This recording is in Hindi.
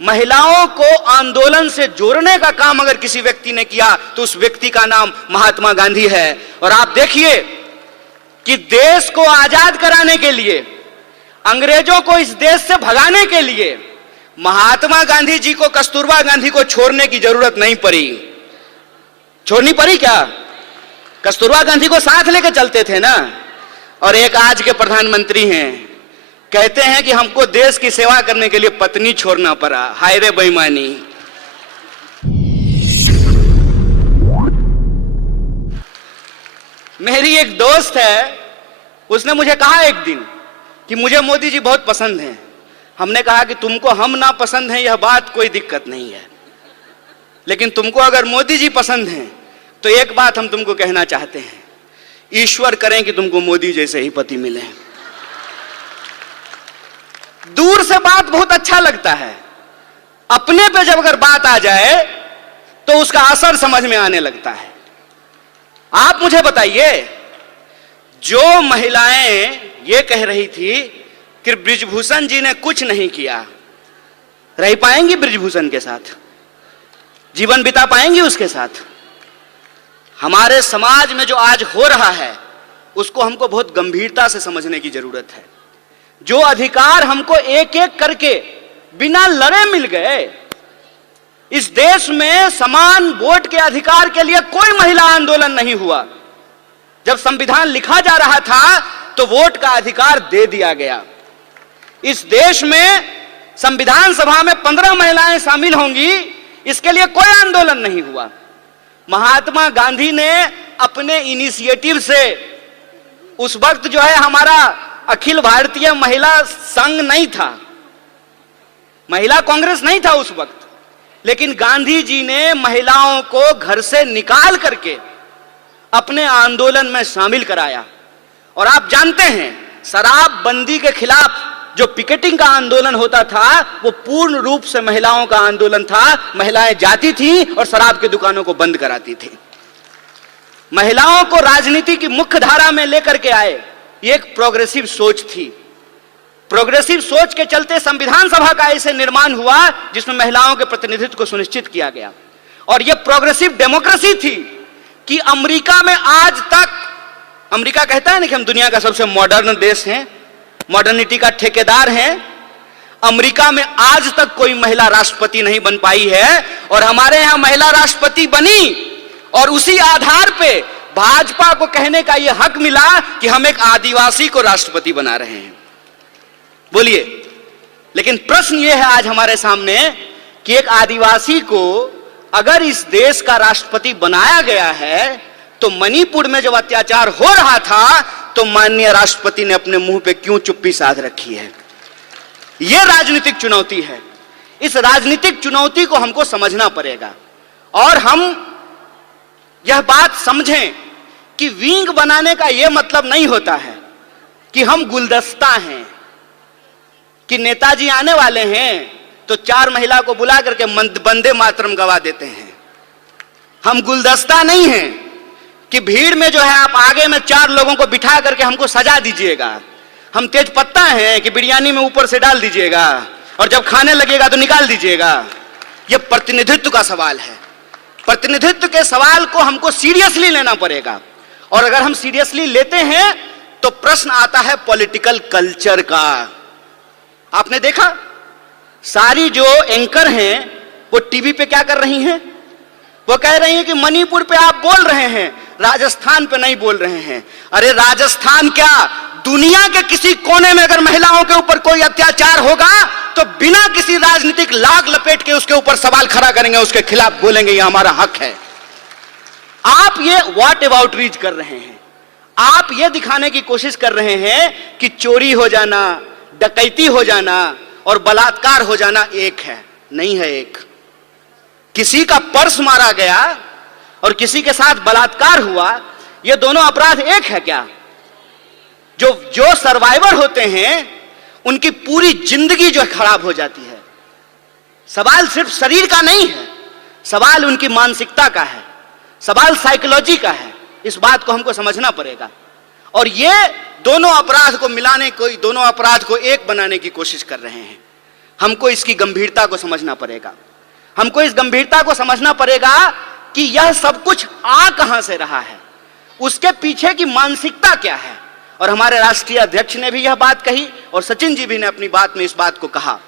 महिलाओं को आंदोलन से जोड़ने का काम अगर किसी व्यक्ति ने किया तो उस व्यक्ति का नाम महात्मा गांधी है। और आप देखिए कि देश को आजाद कराने के लिए, अंग्रेजों को इस देश से भगाने के लिए महात्मा गांधी जी को कस्तूरबा गांधी को छोड़ने की जरूरत नहीं पड़ी। छोड़नी पड़ी क्या? कस्तूरबा गांधी को साथ लेकर चलते थे ना। और एक आज के प्रधानमंत्री हैं, कहते हैं कि हमको देश की सेवा करने के लिए पत्नी छोड़ना पड़ा। हाय रे बेईमानी। मेरी एक दोस्त है, उसने मुझे कहा एक दिन कि मुझे मोदी जी बहुत पसंद हैं। हमने कहा कि तुमको हम ना पसंद हैं यह बात कोई दिक्कत नहीं है, लेकिन तुमको अगर मोदी जी पसंद हैं तो एक बात हम तुमको कहना चाहते हैं, ईश्वर करें कि तुमको मोदी जैसे ही पति मिले। दूर से बात बहुत अच्छा लगता है, अपने पे जब अगर बात आ जाए तो उसका असर समझ में आने लगता है। आप मुझे बताइए, जो महिलाएं ये कह रही थी कि बृजभूषण जी ने कुछ नहीं किया, रह पाएंगी बृजभूषण के साथ? जीवन बिता पाएंगी उसके साथ? हमारे समाज में जो आज हो रहा है उसको हमको बहुत गंभीरता से समझने की जरूरत है। जो अधिकार हमको एक एक करके बिना लड़े मिल गए, इस देश में समान वोट के अधिकार के लिए कोई महिला आंदोलन नहीं हुआ। जब संविधान लिखा जा रहा था तो वोट का अधिकार दे दिया गया। इस देश में संविधान सभा में 15 महिलाएं शामिल होंगी, इसके लिए कोई आंदोलन नहीं हुआ। महात्मा गांधी ने अपने इनिशिएटिव से, उस वक्त जो है हमारा अखिल भारतीय महिला संघ नहीं था, महिला कांग्रेस नहीं था उस वक्त, लेकिन गांधी जी ने महिलाओं को घर से निकाल करके अपने आंदोलन में शामिल कराया। और आप जानते हैं, शराबबंदी के खिलाफ जो पिकेटिंग का आंदोलन होता था वो पूर्ण रूप से महिलाओं का आंदोलन था। महिलाएं जाती थी और शराब की दुकानों को बंद कराती थी। महिलाओं को राजनीति की मुख्य धारा में लेकर के आए, ये एक प्रोग्रेसिव सोच थी। प्रोग्रेसिव सोच के चलते संविधान सभा का ऐसे निर्माण हुआ जिसमें महिलाओं के प्रतिनिधित्व को सुनिश्चित किया गया। और यह प्रोग्रेसिव डेमोक्रेसी थी कि अमेरिका में आज तक, अमेरिका कहता है ना कि हम दुनिया का सबसे मॉडर्न देश हैं, मॉडर्निटी का ठेकेदार हैं। अमेरिका में आज तक कोई महिला राष्ट्रपति नहीं बन पाई है, और हमारे यहां महिला राष्ट्रपति बनी और उसी आधार पे भाजपा को कहने का यह हक मिला कि हम एक आदिवासी को राष्ट्रपति बना रहे हैं। बोलिए, लेकिन प्रश्न यह है आज हमारे सामने कि एक आदिवासी को अगर इस देश का राष्ट्रपति बनाया गया है तो मणिपुर में जब अत्याचार हो रहा था तो माननीय राष्ट्रपति ने अपने मुंह पे क्यों चुप्पी साध रखी है? यह राजनीतिक चुनौती है। इस राजनीतिक चुनौती को हमको समझना पड़ेगा और हम यह बात समझें कि विंग बनाने का यह मतलब नहीं होता है कि हम गुलदस्ता हैं, कि नेताजी आने वाले हैं तो 4 महिला को बुला करके वंदे मातरम गवा देते हैं। हम गुलदस्ता नहीं हैं कि भीड़ में जो है आप आगे में 4 लोगों को बिठा करके हमको सजा दीजिएगा। हम तेज पत्ता हैं कि बिरयानी में ऊपर से डाल दीजिएगा और जब खाने लगेगा तो निकाल दीजिएगा। यह प्रतिनिधित्व का सवाल है। प्रतिनिधित्व के सवाल को हमको सीरियसली लेना पड़ेगा, और अगर हम सीरियसली लेते हैं तो प्रश्न आता है पॉलिटिकल कल्चर का। आपने देखा, सारी जो एंकर हैं वो टीवी पे क्या कर रही हैं? वो कह रही हैं कि मणिपुर पे आप बोल रहे हैं, राजस्थान पे नहीं बोल रहे हैं। अरे राजस्थान क्या, दुनिया के किसी कोने में अगर महिलाओं के ऊपर कोई अत्याचार होगा तो बिना किसी राजनीतिक लाग लपेट के उसके ऊपर सवाल खड़ा करेंगे, उसके खिलाफ बोलेंगे, ये हमारा हक है। आप ये व्हाट अबाउट रीच कर रहे हैं। आप ये दिखाने की कोशिश कर रहे हैं कि चोरी हो जाना, डकैती हो जाना और बलात्कार हो जाना एक है। नहीं है एक। किसी का पर्स मारा गया और किसी के साथ बलात्कार हुआ, ये दोनों अपराध एक है क्या? जो सर्वाइवर होते हैं उनकी पूरी जिंदगी जो खराब हो जाती है। सवाल सिर्फ शरीर का नहीं है, सवाल उनकी मानसिकता का है, सवाल साइकोलॉजी का है। इस बात को हमको समझना पड़ेगा। और ये दोनों अपराध को मिलाने को, दोनों अपराध को एक बनाने की कोशिश कर रहे हैं। हमको इसकी गंभीरता को समझना पड़ेगा। हमको इस गंभीरता को समझना पड़ेगा कि यह सब कुछ आ कहां से रहा है, उसके पीछे की मानसिकता क्या है। और हमारे राष्ट्रीय अध्यक्ष ने भी यह बात कही और सचिन जी भी ने अपनी बात में इस बात को कहा